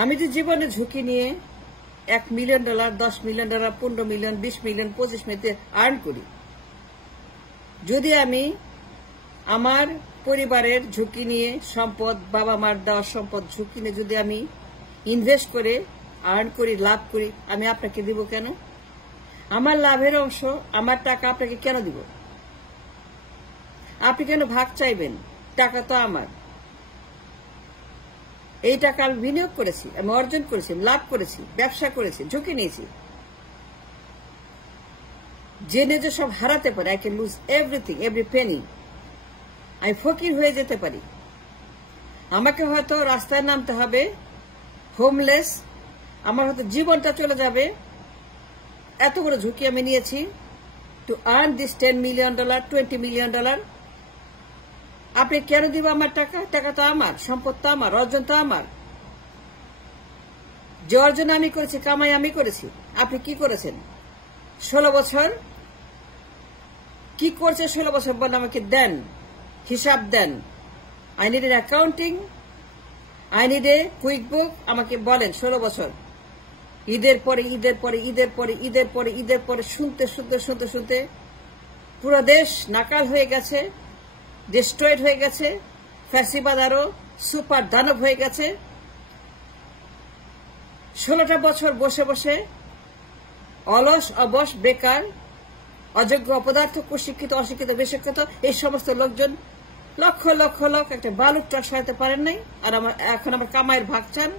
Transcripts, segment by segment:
আমি যে জীবনে ঝুঁকি নিয়ে $1 million, $10 million, $15 million, $20 million, 25 million earn করি, যদি আমি আমার পরিবারের ঝুঁকি নিয়ে সম্পদ, বাবা মার দেওয়ার সম্পদ ঝুঁকি নিয়ে যদি আমি ইনভেস্ট করে আর্ন করি, লাভ করি, আমি আপনাকে দিব কেন? আমার লাভের অংশ, আমার টাকা আপনাকে কেন দিব? আপনি কেন ভাগ চাইবেন? টাকা তো আমার। এই টাকা আমি বিনিয়োগ করেছি, আমি অর্জন করেছি, লাভ করেছি, ব্যবসা করেছি, ঝুঁকি নিয়েছি। জেনে যে সব হারাতে পারে, I can lose everything, every Penney. আমি ফকির হয়ে যেতে পারি। আমাকে হয়তো রাস্তায় নামতে হবে, হোমলেস, আমার হয়তো জীবনটা চলে যাবে। এত বড় ঝুঁকি আমি নিয়েছি to earn this $10 million, $20 million. আপনি কেন দিব আমার টাকা? টাকা তো আমার, সম্পদ তো আমার, অর্জন তো আমার। যে অর্জন আমি করেছি, কামাই আমি করেছি। আপনি কি করেছেন 16 বছর? কি করছে 16 বছর? বলেন আমাকে, দেন, হিসাব দেন। I need an accounting, I need a quick book. আমাকে বলেন 16 বছর ঈদের পরে ঈদের পরে ঈদের পরে ঈদের পরে ঈদের পরে শুনতে শুনতে শুনতে শুনতে পুরো দেশ নাকাল হয়ে গেছে, ডিস্ট্রয়েড হয়ে গেছে। ফ্যাসিবাদ আরো সুপার দানব হয়ে গেছে। 16টা বছর বসে বসে অলস, অবশ, বেকার, অযোগ্য, অপদার্থ, কুশিক্ষিত, অশিক্ষিত, বেশিক্ষিত এই সমস্ত লোকজন লক্ষ লক্ষ লোক একটা বালুর ট্রাক সরাতে পারেন নাই। আর এখন আমার কামাইয়ের ভাগ চান।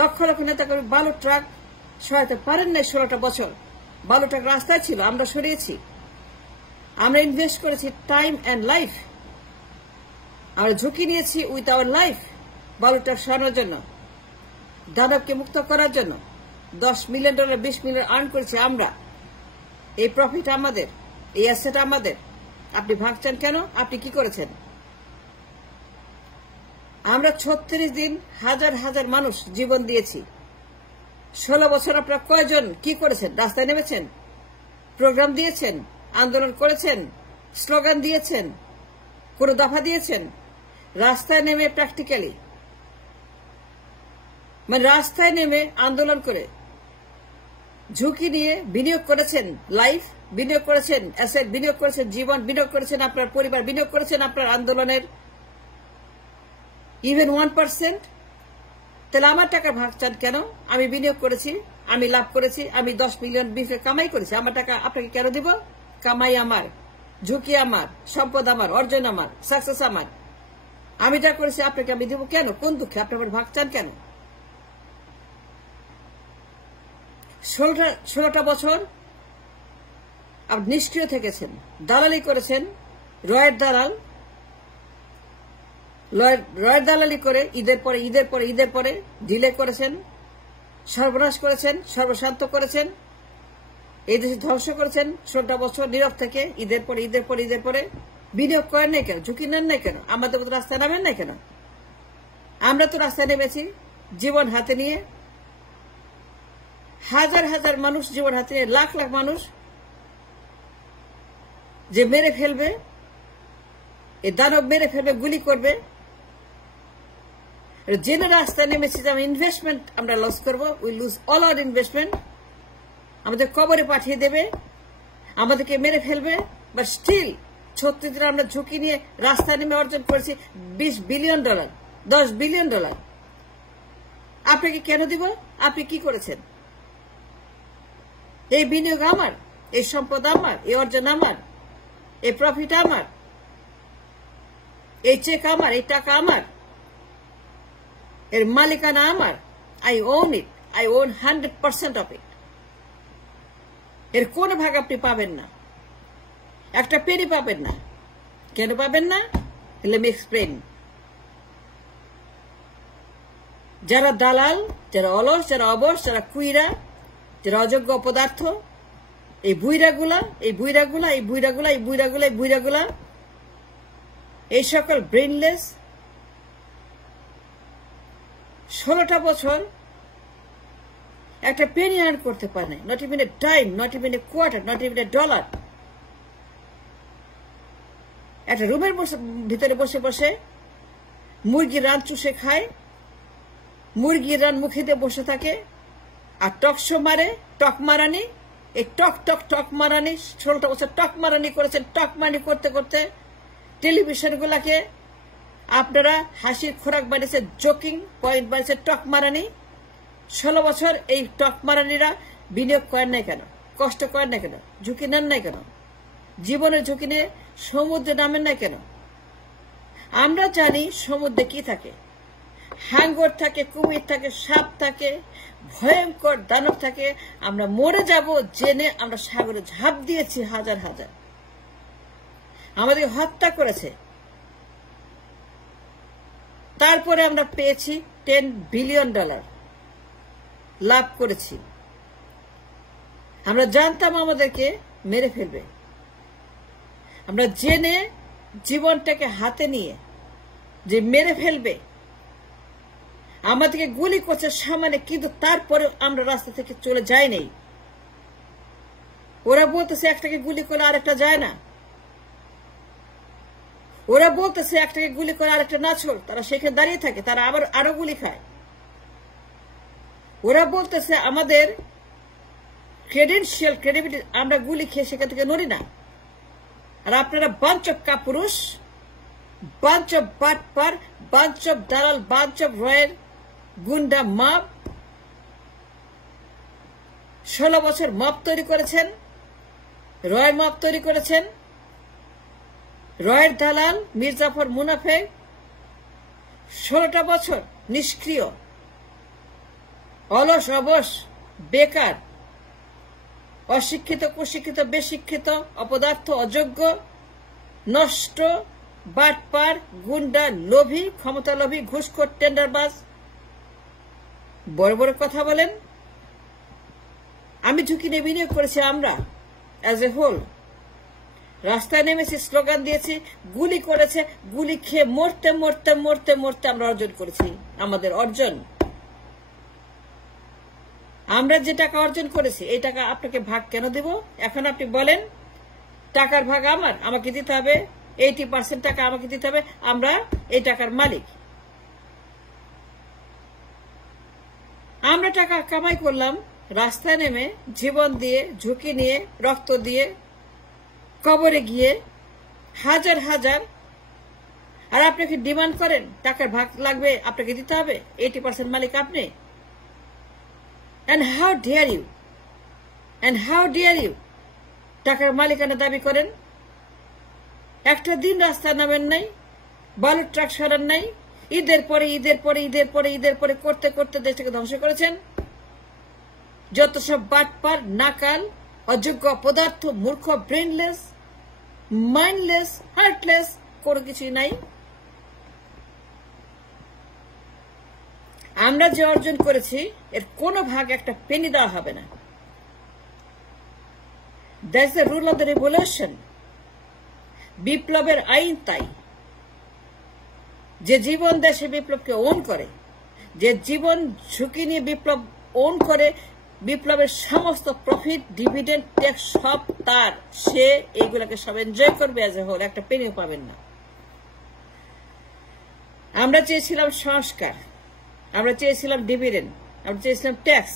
লক্ষ লক্ষ নেতা কর্মী বালুর ট্রাক সরাতে পারেন নাই। 16টা বছর বালু ট্রাক রাস্তায় ছিল, আমরা সরিয়েছি। আমরা ইনভেস্ট করেছি টাইম অ্যান্ড লাইফ। আমরা ঝুঁকি নিয়েছি উইথ আওয়ার লাইফ বালু ট্রাক সরানোর জন্য, দানবকে মুক্ত করার জন্য। $10 মিলিয়ন, $20 মিলিয়ন আর্ন করেছি আমরা। এই প্রফিট আমাদের, এই অ্যাসেট আমাদের। আপনি ভাগ চান কেন? আপনি কি করেছেন? আমরা 36 দিন হাজার হাজার মানুষ জীবন দিয়েছি। 16 বছর আপনারা কয়জন কি করেছেন? রাস্তায় নেমেছেন, প্রোগ্রাম দিয়েছেন, আন্দোলন করেছেন, স্লোগান দিয়েছেন, কোন দফা দিয়েছেন? রাস্তায় নেমে প্র্যাকটিক্যালি, মানে রাস্তায় নেমে আন্দোলন করে ঝুঁকি নিয়ে বিনিয়োগ করেছেন, লাইফ বিনিয়োগ করেছেন, অ্যাসেট বিনিয়োগ করেছেন, জীবন বিনিয়োগ করেছেন, আপনার পরিবার বিনিয়োগ করেছেন আপনার আন্দোলনের ইভেন 1%। তাহলে আমার টাকা ভাগ চান কেন? আমি বিনিয়োগ করেছি, আমি লাভ করেছি, আমি 10 মিলিয়ন, 20 কামাই করেছি। আমার টাকা আপনাকে কেন দিব? কামাই আমার, ঝুঁকি আমার, সম্পদ আমার, অর্জন আমার, সাকসেস আমার। আমি যা করেছি আপনাকে আমি দিব কেন? কোন দুঃখে আপনি আমার ভাগ চান কেন? 16টা বছর আপনি নিষ্ক্রিয় থেকেছেন, দালালি করেছেন, রয়ের দালালি করে ঈদের পরে ঈদের পরে ঈদের পরে ডিলে করেছেন, সর্বনাশ করেছেন, সর্বশান্ত করেছেন, এই দেশে ধ্বংস করেছেন। 16টা বছর নীরব থেকে ঈদের পরে ঈদের পরে ঈদের পরে বিনিয়োগ করেন নাই কেন? ঝুঁকি নেন নাই কেন? আমাদের মতো রাস্তায় নামেন নাই কেন? আমরা তো রাস্তায় নেমেছি জীবন হাতে নিয়ে। হাজার হাজার মানুষ জীবন হাতে নিয়ে, লাখ লাখ মানুষ যে মেরে ফেলবে, এই দানব মেরে ফেলবে, গুলি করবে। জেনে রাস্তায় নেমেছি যে ইনভেস্টমেন্ট আমরা লস করবো। We loose all our investment. আমাদের কবরে পাঠিয়ে দেবে, আমাদেরকে মেরে ফেলবে। বাট স্টিল 36 দিন আমরা ঝুঁকি নিয়ে রাস্তায় নেমে অর্জন করেছি $20 বিলিয়ন, $10 বিলিয়ন। আপনাকে কেন দিব? আপনি কি করেছেন? এই বিনিয়োগ আমার, এই সম্পদ আমার, এই অর্জন আমার, এই প্রফিট আমার, এই চেক আমার, এই টাকা আমার, এর মালিকানা আমার। I own it, I own 100% of it. এর কোন ভাগ আপনি পাবেন না, একটা পেনি পাবেন না। কেন পাবেন না? Let me explain. যারা দালাল, যারা অলস, যারা অবশ, যারা কুইরা, যারা অযোগ্য অপদার্থ, এই বুইরাগুলা, এই বুইরাগুলা, এই বুইরাগুলা, এই বুইরাগুলা, এই বুইরাগুলা, এই সকল ব্রেইনলেস 16টা বছর একটা পেনি আর্ন করতে পারে নাই। Not even a time, not even a quarter, not even a dollar. একটা রুমের ভিতরে বসে বসে মুরগি রান চুষে খায়, মুরগির রান মুখে দিয়ে বসে থাকে আর টকশো মারে, টক মারানি, এই টক মারানি, 16টা বছর টক মারানি করেছেন। টক মারানি করতে করতে টেলিভিশন গুলাকে আপনারা হাসির খোরাক বানিয়েছে, জোকিং পয়েন্ট বানিয়েছে। টক মারানি 16 বছর এই টক মারানিরা বিনিয়োগ করেন নাই কেন? কষ্ট করেন না কেন? ঝুঁকি নেন নাই কেন? জীবনের ঝুঁকি নিয়ে সমুদ্রে নামেন নাই কেন? আমরা জানি সমুদ্রে কি থাকে, হাঙ্গর থাকে, কুমির থাকে, সাপ থাকে, ভয়ঙ্কর দানব থাকে। আমরা মরে যাব জেনে আমরা সাগরে ঝাঁপ দিয়েছি, হাজার হাজার আমাদের হত্যা করেছে। তারপরে আমরা পেয়েছি $10 বিলিয়ন লাভ করেছি। আমরা জানতাম আমাদেরকে মেরে ফেলবে, আমরা জেনে জীবনটাকে হাতে নিয়ে যে মেরে ফেলবে, আমাদেরকে গুলি করছে সামনে, কিন্তু তারপরে আমরা রাস্তা থেকে চলে যাই নাই। ওরা বলতেছে একটাকে গুলি করে আরেকটা যায় না, ওরা বলতেছে একটাকে গুলি করে আরেকটা নাছড়, তারা সেখানে দাঁড়িয়ে থাকে, তারা আবার আরো গুলি খায়। ওরা বলতেছে আমাদের ক্রেডিবিলিটি, আমরা গুলি খেয়ে সেখান থেকে নড়ি না। আর আপনারা bunch of Kapurush, bunch of বাটপার, বাঞ্চ অফ দালাল, বাঞ্চ অফ রয়ের গুন্ডা মাপ। 16 বছর মাপ তৈরি করেছেন, রয় মাপ তৈরি করেছেন। রয়ের দালাল মির্জাফর মুনাফেক 16টা বছর নিষ্ক্রিয়, অলস, অবশ, বেকার, অশিক্ষিত, কুশিক্ষিত, বেশিক্ষিত, অপদার্থ, অযোগ্য, নষ্ট, বাটপার, গুন্ডা, লোভী, ক্ষমতা লোভী, ঘুষখোর, টেন্ডারবাজ, বড় বড় কথা বলেন। আমি ঝুঁকি নিয়ে বিনিয়োগ করেছি, আমরা অ্যাজ এ হোল রাস্তায় নেমেছি, স্লোগান দিয়েছি, গুলি করেছে, গুলি খেয়ে মরতে মরতে মরতে মরতে আমরা অর্জন করেছি আমাদের অর্জন। আমরা যে টাকা অর্জন করেছি এই টাকা আপনাকে ভাগ কেন দেব? এখন আপনি বলেন টাকার ভাগ আমার, আমাকে দিতে হবে, 80% টাকা আমাকে দিতে হবে, আমরা এই টাকার মালিক। আমরা টাকা কামাই করলাম রাস্তায় নেমে, জীবন দিয়ে, ঝুঁকি নিয়ে, রক্ত দিয়ে, কবরে গিয়ে, হাজার হাজার। আর আপনাকে ডিমান্ড করেন টাকার ভাগ লাগবে, আপনাকে দিতে হবে, 80% মালিক আপনি। And how dare you? And how dare you? টাকার মালিকানা দাবি করেন। একটা দিন রাস্তা নামেন নাই, বালুর ট্রাক সরান নাই। ঈদের পরে ঈদের পরে ঈদের পরে ঈদের পরে করতে করতে দেশটাকে ধ্বংস করেছেন। যত সব বাটপার, নাকাল, অযোগ্য, অপদার্থ, মূর্খ, ব্রেনলেস, মাইন্ডলেস, হার্টলেস, কোনো কিছুই নাই। আমরা যে অর্জন করেছি এর কোনো ভাগ একটা পেনি দেওয়া হবে না। That's the rule of the revolution. বিপ্লবের আইন তাই। যে জীবন দেশে বিপ্লবকে ওন করে, যে জীবন ঝুঁকি নিয়ে বিপ্লব ওন করে, বিপ্লবের সমস্ত প্রফিট, ডিভিডেন্ড, ট্যাক্স সব তার, সে এইগুলাকে সব এনজয় করবে অ্যাজ এ হোল, একটা পেনিও পাবেন না। আমরা চেয়েছিলাম সংস্কার, আমরা চেয়েছিলাম ডিভিডেন্ড, আমরা চেয়েছিলাম ট্যাক্স,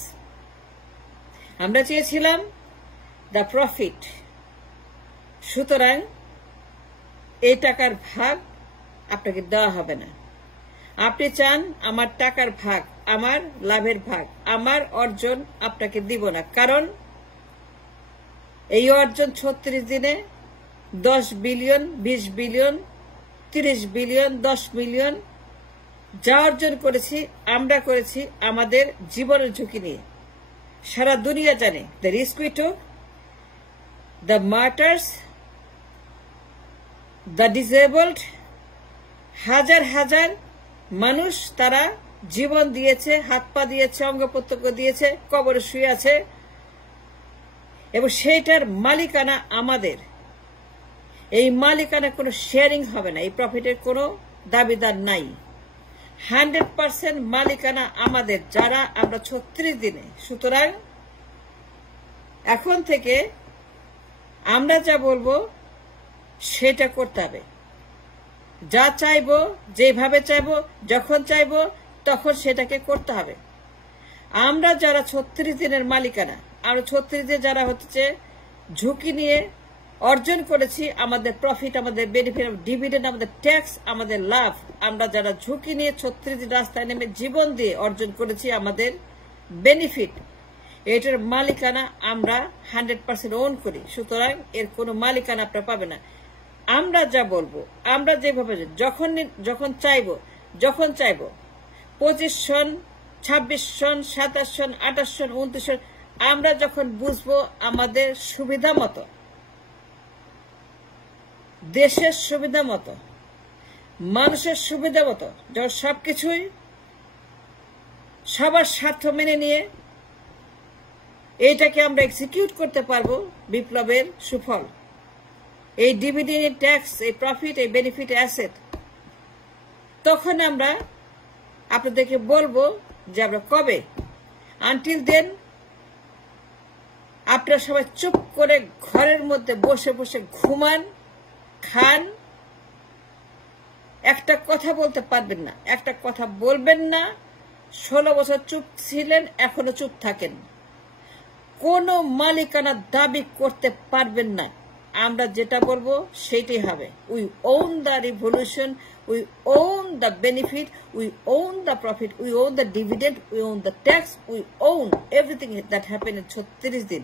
আমরা চেয়েছিলাম দ্য প্রফিট। সুতরাং এই টাকার ভাগ আপনাকে দেওয়া হবে না। আপনি চান আমার টাকার ভাগ, আমার লাভের ভাগ, আমার অর্জন আপনাকে দিব না। কারণ এই অর্জন 36 দিনে 10 বিলিয়ন, 20 বিলিয়ন, 30 বিলিয়ন, 10 মিলিয়ন যা অর্জন করেছি আমরা করেছি আমাদের জীবনের ঝুঁকি নিয়ে। সারা দুনিয়া জানে the risk we took, the martyrs, the disabled, হাজার হাজার মানুষ তারা জীবন দিয়েছে, হাত পা দিয়েছে, অঙ্গ প্রত্যঙ্গ দিয়েছে, কবরে শুয়ে আছে, এবং সেইটার মালিকানা আমাদের। এই মালিকানা কোনো শেয়ারিং হবে না, এই প্রফিটের কোনো দাবিদার নাই। 100% মালিকানা আমাদের, যারা আমরা 36 দিনে। সুতরাং এখন থেকে আমরা যা বলবো সেটা করতে হবে। যা চাইবো, যেভাবে চাইবো, যখন চাইবো, তখন সেটাকে করতে হবে। আমরা যারা 36 দিনের মালিকানা, আমরা 36 দিনে যারা হচ্ছে ঝুঁকি নিয়ে অর্জন করেছি, আমাদের প্রফিট, আমাদের বেনিফিট, ডিভিডেন্ড, আমাদের ট্যাক্স, আমাদের লাভ, আমরা যারা ঝুঁকি নিয়ে 36 দিন রাস্তায় নেমে জীবন দিয়ে অর্জন করেছি আমাদের বেনিফিট, এটার মালিকানা আমরা 100% ওন করি। সুতরাং এর কোনো মালিকানা আপনারা পাবে না। আমরা যা বলবো, আমরা যেভাবে যখন চাইবো 25 সন, 26 সন, 27 সন, 28 সন, 29 সন, আমরা যখন বুঝবো আমাদের সুবিধা মতো, দেশের সুবিধা মতো, মানুষের সুবিধা মতো, যখন সবকিছুই সবার স্বার্থ মেনে নিয়ে এইটাকে আমরা এক্সিকিউট করতে পারবো, বিপ্লবের সুফল, এই ডিভিডেন্ড, এই ট্যাক্স, এই প্রফিট, এই বেনিফিট, অ্যাসেট, তখন আমরা আপনাদেরকে বলবো যে আমরা কবে। আনটিল দেন আপনারা সবাই চুপ করে ঘরের মধ্যে বসে বসে ঘুমান, খান, একটা কথা বলতে পারবেন না, একটা কথা বলবেন না। 16 বছর চুপ ছিলেন, এখনো চুপ থাকেন, কোনো মালিকানা দাবি করতে পারবেন না। আমরা যেটা বলবো সেটাই হবে। We own the revolution, we own the benefit, we own the profit, we own the dividend, we own the tax, we own everything that happen in 36 দিন।